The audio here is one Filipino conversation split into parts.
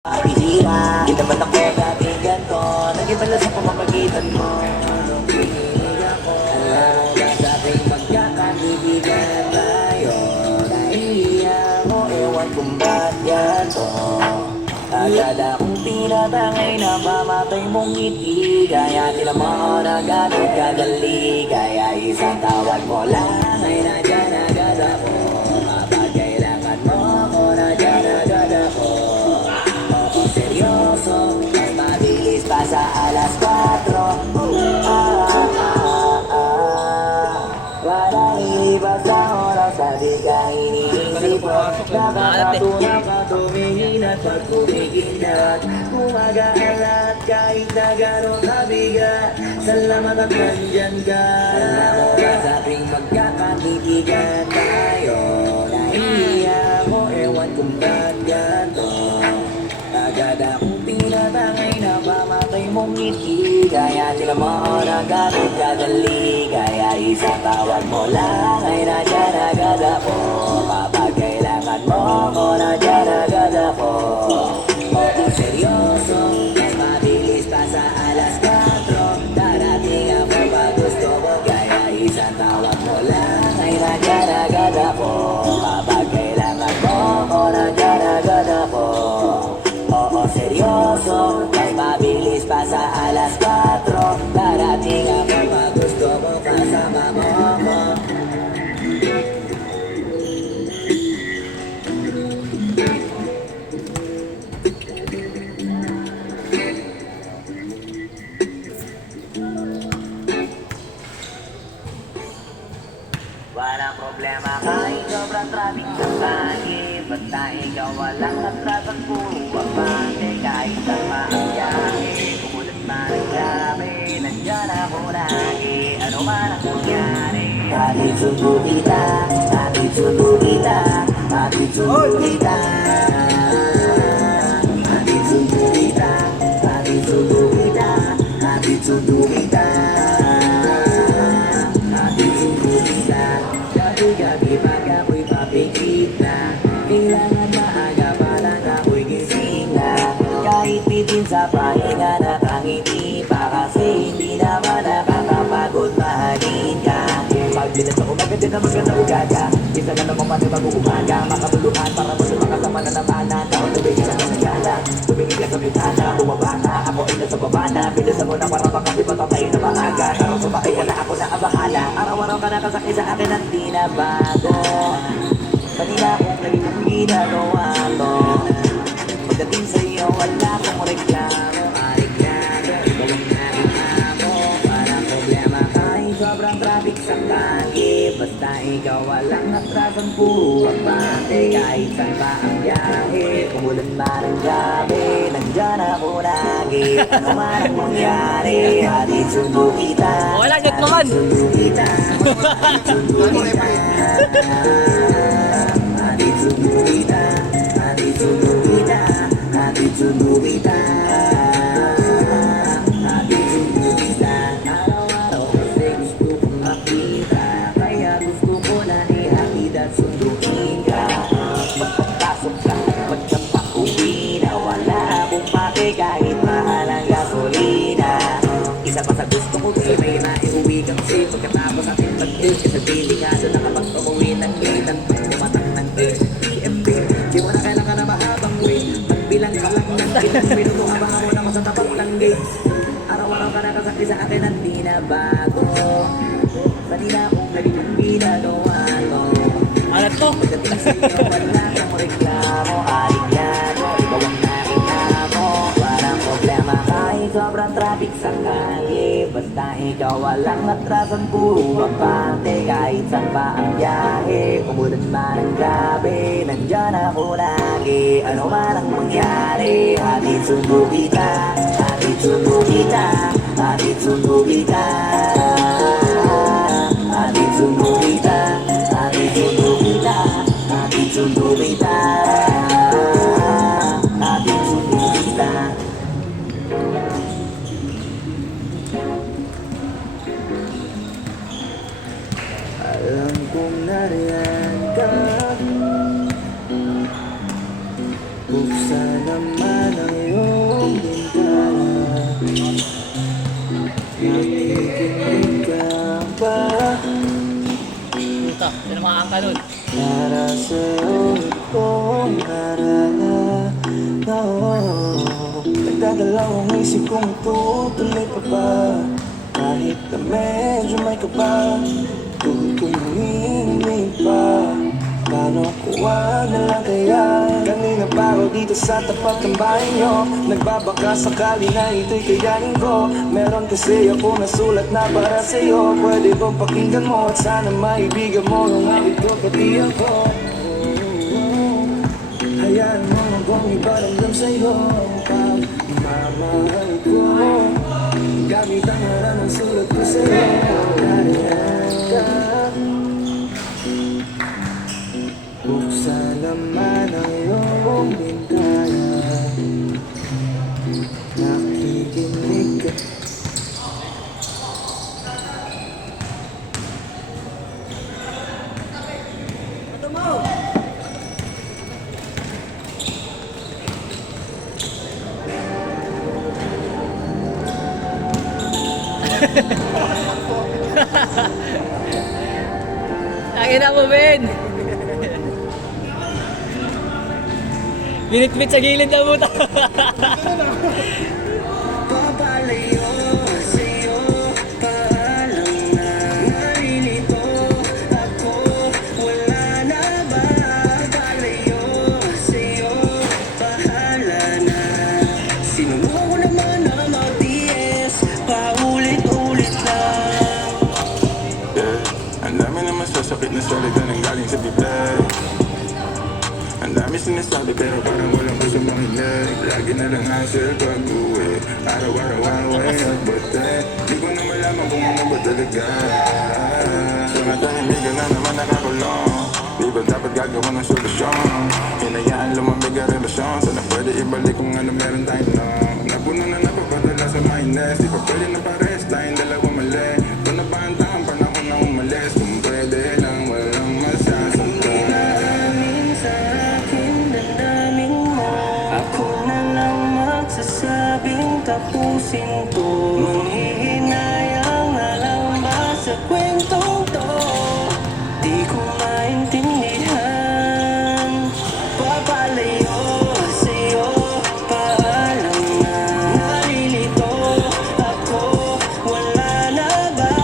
Pihira, di naman ako dating ganto. Nag-iba lang sa pamamagitan mo. Nung pinilig ako, alam mo ba sa ating magkakaibigan tayo? Nahihiya mo, ewan kung ba't ganto. Agad akong tinatangay na mamatay mong ngiti. Kaya tila mo na gano'ng kadali. Kaya isang tawag mo lang ay nandiyan agad ako. Kapag kailangan mo ako, nandiyan agad ako. Seryoso, mas mabilis pa sa alas 4. Walang ilibas sa oras sa di ka iniisipot. Nakakatunaw ka tumingin at pag kumikilat. Gumagaan lahat kahit na gano'n kabigat. Salamat at nandyan ka. Alam mo ba sa ating magkakakitigan tayo? Nahihiya mo, ewan kung ba't ganto. Agad akong tinatangay na pamatay mong ngiti. Kaya tila mo na gano'ng kadali. Kaya isang tawag mo lang ay nandiyan agad ako. Kapag kailangan mo ako, nandiyan agad ako. Oo, seryoso, mas mabilis pa sa alas 4. Darating ako pag gusto mo. Kaya isang tawag mo lang ay nandiyan agad ako. Kapag kailangan mo ako, nandiyan agad ako. Oo, seryoso, mas mabilis pa sa alas 4. Darating ako pag gusto mo, kasama mo ako. Walang problema kahit sobrang traffic sa kani. Basta ikaw walang atrasan, puro abante. Kahit saan maangyahe, kumulat man ang grabe, nandyan ako lagi, ano man ang mangyari. Hatid sundo kita, hatid sundo kita, hatid sundo kita. Hatid sundo kita, hatid sundo kita, hatid sundo kita. Hatid sundo kita. Gabi pag ako'y papikit na, kailangan maaga pa lang ako'y gising na. Kahit bitin sa pahinga nakangiti pa, kasi hindi naman nakakapagod mahalin ka. Pag binas ako maganda na maganda ugaga, isa na naman pati mag-uumaga. Makabuluhan para mo sa mga sama na namanan. Taon tumingin ka sa nagala, tumingin ka sa bitana. Bumaba na, ako ay nasa baba na. Bilisan mo na para makasi patatayin na maaga. Tarong sumakay ka na, ako na ang bahala. Araw-araw ka nakasakay sa akin at di na bago. Kanina akong naging kong ginagawa mo. Pagdating sa'yo, wala kong reklamo. Ariklado, ikaw ang naging amo. Parang problema kahit sobrang traffic sa kali. Basta ikaw walang atrasan, puro abante. Kahit saan pa ang biyahe, kumulan man ang gabi, nandyan ako lagi, ano man ang mangyari. Hatid sundo kita, Wala, get naman. hatid sundo kita, hatid sundo kita. Hatid sundo kita, hatid sundo kita, hatid sundo kita. Hatid sundo kita. Araw-araw kasi gusto kong makita, kaya gusto ko na ihatid at sunduin ka. Magpapasok ka, magpapauwi na, wala akong pake kahit mahal ang gasolina. Isa pa sa gusto ko, may maiuwi kang safe. Pagkatapos ating mag-date, kasi delikado na kapag umuwi ng gate. Ang tumatak ng TMB, di mo na kailangan na mahabang wait. Magbilang ka lang ng ilang minuto, habang mo naman sa tapat ng gate. Araw-araw ka nakasakti sa akin at di na bago. Kanina akong naging yung ginagawa mo. Alat to. Pagdating sa'yo, wala kang reklamo. Ariklado, ikaw ang nakikamo. Walang problema kahit sobrang traffic sa kalye. Basta ikaw walang atrasan, puro abante. Kahit saan pa ang biyahe, kumulan man ang gabi, nandyan ako lagi, ano man ang mangyari. Hatid sundo kita, hatid sundo kita, hatid sundo kita. Hatid sundo kita, hatid sundo kita, hatid sundo kita. Hatid sundo kita. Alam kong nariyan ka, buksan naman Tamaan ka nun. Para sa'yo ito nararanaw. Nagdadalaw ang isip kong tutuloy pa ba? Kahit na medyo may kaba, tuloy ko yung pa. Paano kuha na lang kaya? Kanina pa ako dito sa tapat ng bahay nyo, nagbabaka sakali na ito'y kayanin ko. Meron kasi ako nasulat na para sa'yo. Pwede bang pakinggan mo at sana maibigan mo nung ito pati ako. Hayaan mo akong iparamdam sa'yo ang pagmamahal ko. Gamit ang ngalan ng sulat ko sa'yo. Kariyan ka. Buksan naman ang iyong bintana. Nakikinig ka. Tangin na mo, Ben! Binitbit sa gilid na mo. Papalayo sa'yo, paalam na. Narilito ako, wala na ba? Papalayo sa'yo, pahala na. Sinubukan ko naman na mag-DS, paulit-ulit lang. Yeah, ang dami naman sasakit na salita nang galing sa bibig. Ang dami sinasabi pero parang walang gusto makinig. Lagi na lang hassle pag-uwi, araw-araw away at bate. Di ko na malaman kung ano ba talaga. Sa matahimigan na naman nakakulong, di ba dapat gagawa ng solusyon? Hinayaan lumamig ang relasyon, sana pwede ibalik kung ano meron tayo lang. Napuno na napapadala sa mindness, di pa pwede na pares, tayong dalawa mali. Ito na ba ang taong panahon na umalis? Kung pwede lang walang masasaktan. Sasabing tapusin to, manghihinayang na lang ba sa kwentong to? Di ko maintindihan. Papalayo sa'yo, paalam na. Narilito ako, wala na ba?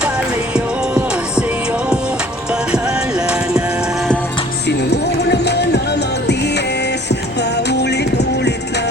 Papalayo sa'yo, pahala na. Sinubukan ko naman na mag-DS, paulit-ulit lang.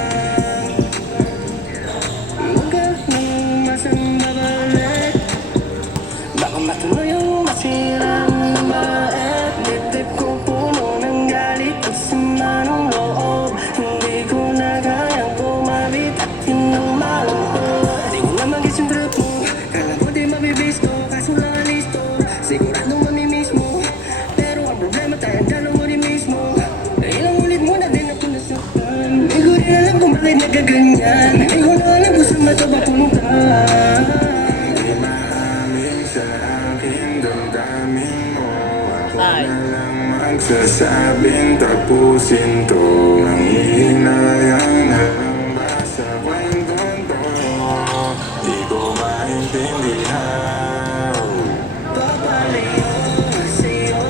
Baka matuloy yung masirang mait. Dibdib ko puno ng galit at sama ng loob. Hindi ko na kayang kumabit at inumalangkot. Di ko na mag-is yung trip mo, kala ko di mabibisto. Kaso lang alisto, siguradong mamimiss mo. Pero ang problema tayong dalawa rin mismo. Ilang ulit mo na din ako nasaktan. Di ko rin alam kung bakit nagaganyan. Di ko na alam kung saan ba ito papunta. Di maamin sa aking damdamin mo. Ako Ay. na lang magsasabing tapusin to. Nanghihinayang na lang ba sa kwentong to? Di ko maintindihan. Papalayo sa'yo,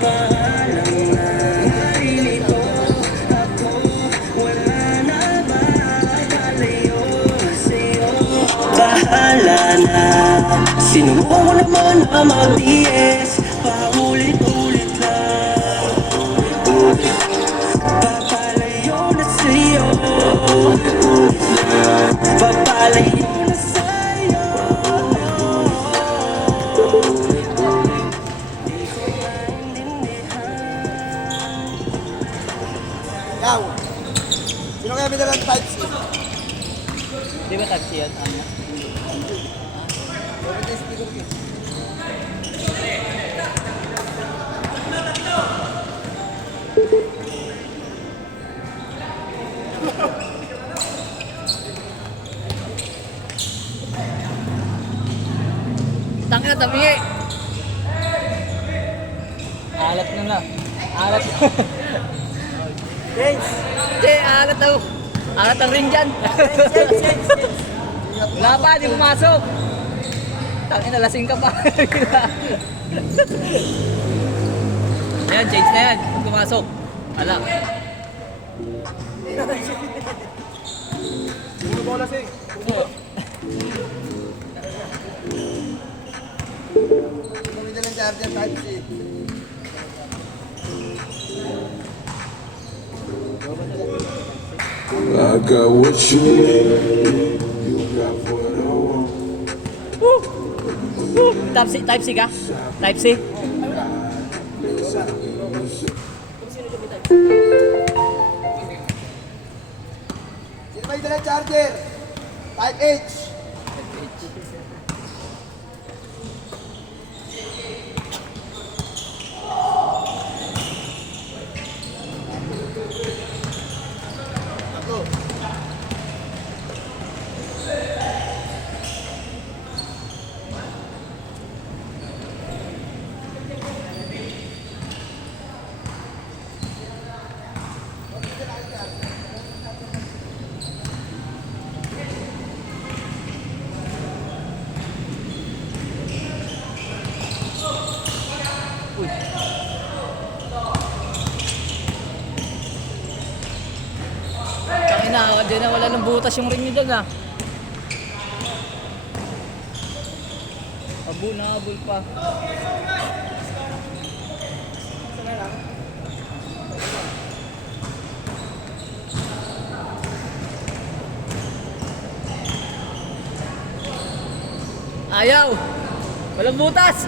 paalam na. Narilito ako, wala na ba? Papalayo sa'yo, pahala na. Sinubukan ko naman na mag-DS, paulit-ulit lang. Papalayo na sa'yo, papalayo na sa'yo. Yaw! Sino kaya binalang type C? Di ba taxi yan? Ano? Tangina, dami eh! Alat na na. Alat. James! Che, alat daw. Alat ang ring dyan. Wala pa, di pumasok. Tangina, lasing ka pa. Ayan, change na yan. Huwag pumasok. Ala. Puro bola sing. Kami na lang charger type C. I got what you need. You got what I want. Woo! Woo! Type C ka? Type C? Sino may dalang charger? Type H. Tangina, di na wala ng butas yung ring niyo dyan ah. Abul na abul pa. Ayaw! Walang butas!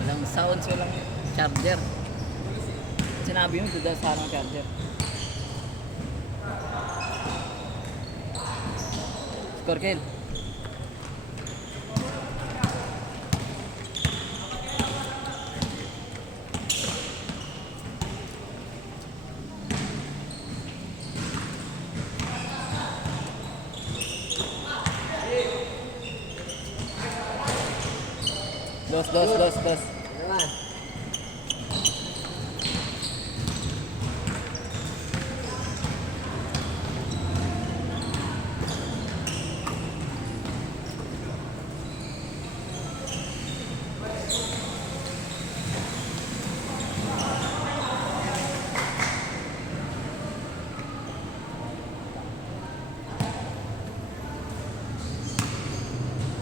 Walang sounds, walang charger. Sinabi mo, doon sa ng charger. Score kill. Dos. Naman.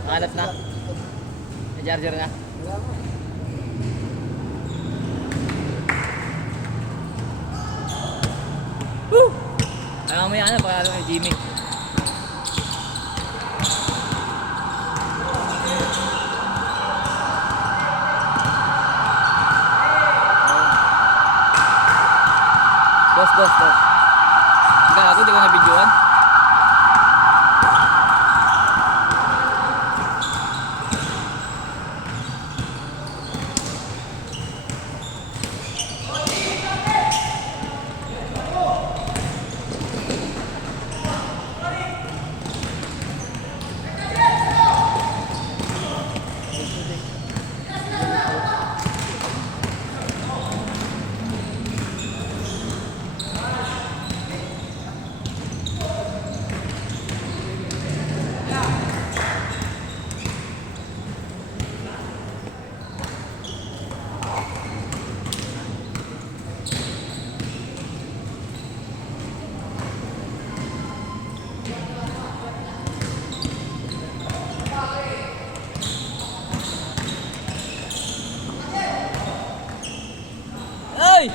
Hanap na. May charger na. Wala mo. Woo! Ayaw mo yan, pakalo kay Jimmy. Dos. Gago, di ko na-videoan. Ay!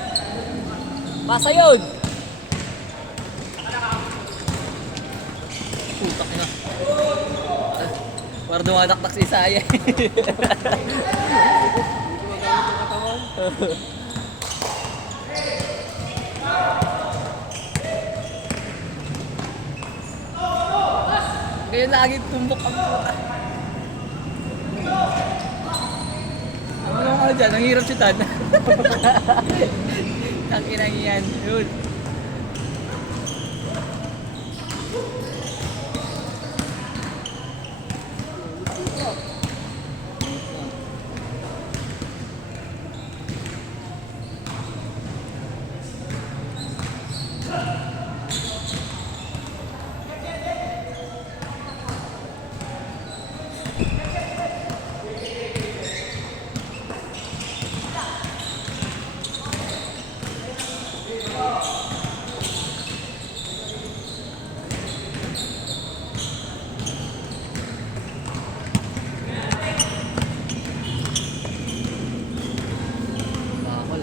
Pasa yun! Putak na. Para dumadaktak si Isaya. Kaya lagi tumbok ang puta. Ano lang ako dyan? Ang hirap siya. Ang inang yan. Yun. Bakol.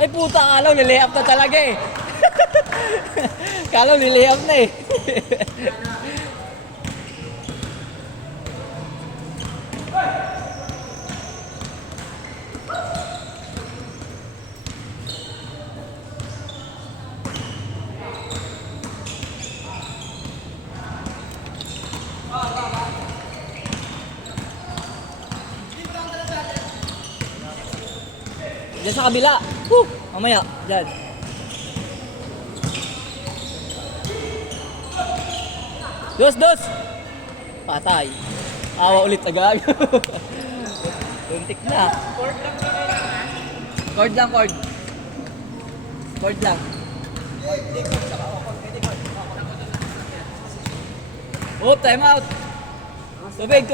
Ay puta, kalaw nilay-up na talaga eh. Kalaw nilay-up na eh. Diyan sa kabila. Woo! Mamaya, diyan. Dos! Patay. Awa ulit agad. Tuntik na. Cord lang. Cord lang. Oh, time out. Tubig.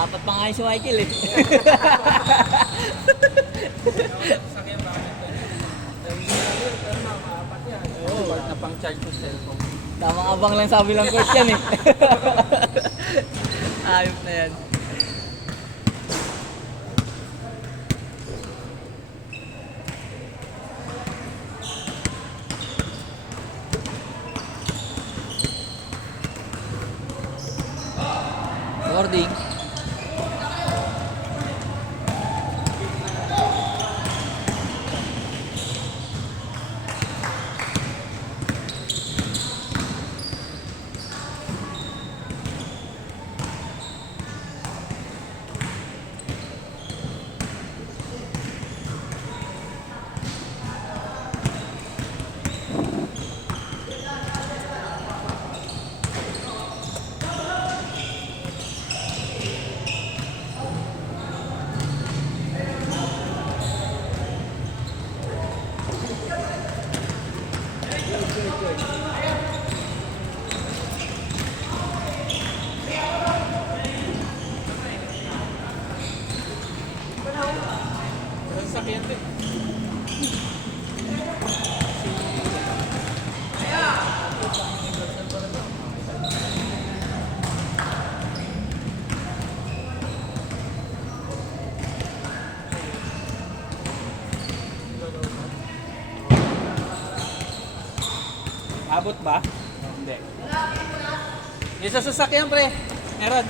Apat pa nga yung si Michael eh. Na pang charge ko cellphone. Tamang abang lang sabi lang court yan eh. Ayop na yan. Boarding. Sakyan din. Abot ba? Hindi. Yung sa sasakyan, pre. Meron.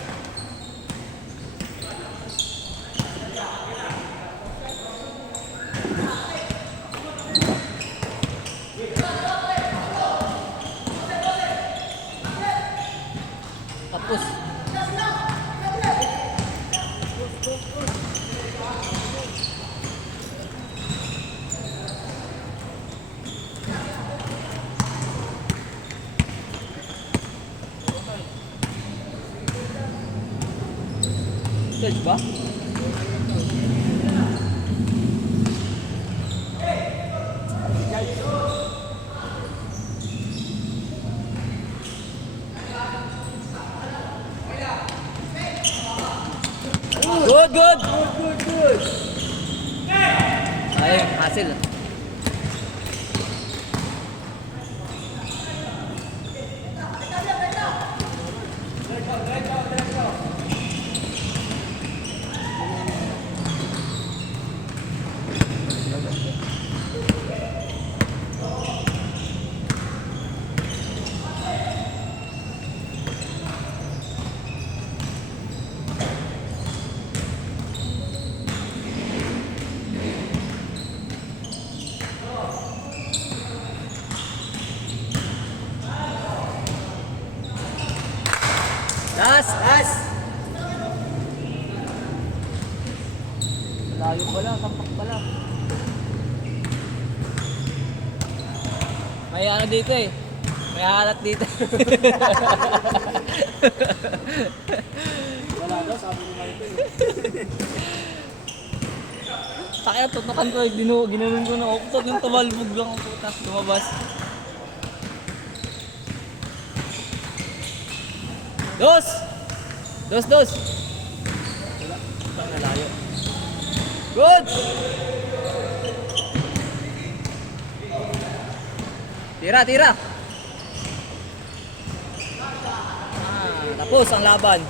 Tapos. Stage ba? Good! Ay, hassle. Last! Layo pala, tampak pala. May ano dito eh. May halat dito. Wala daw, sabi ni Michael. Sakaya tutukan ko, ginanon ko na uktot yung tumalbog lang ang putas, lumabas. Dos! Wala, nalayo. Good! Tira! Tapos ang laban.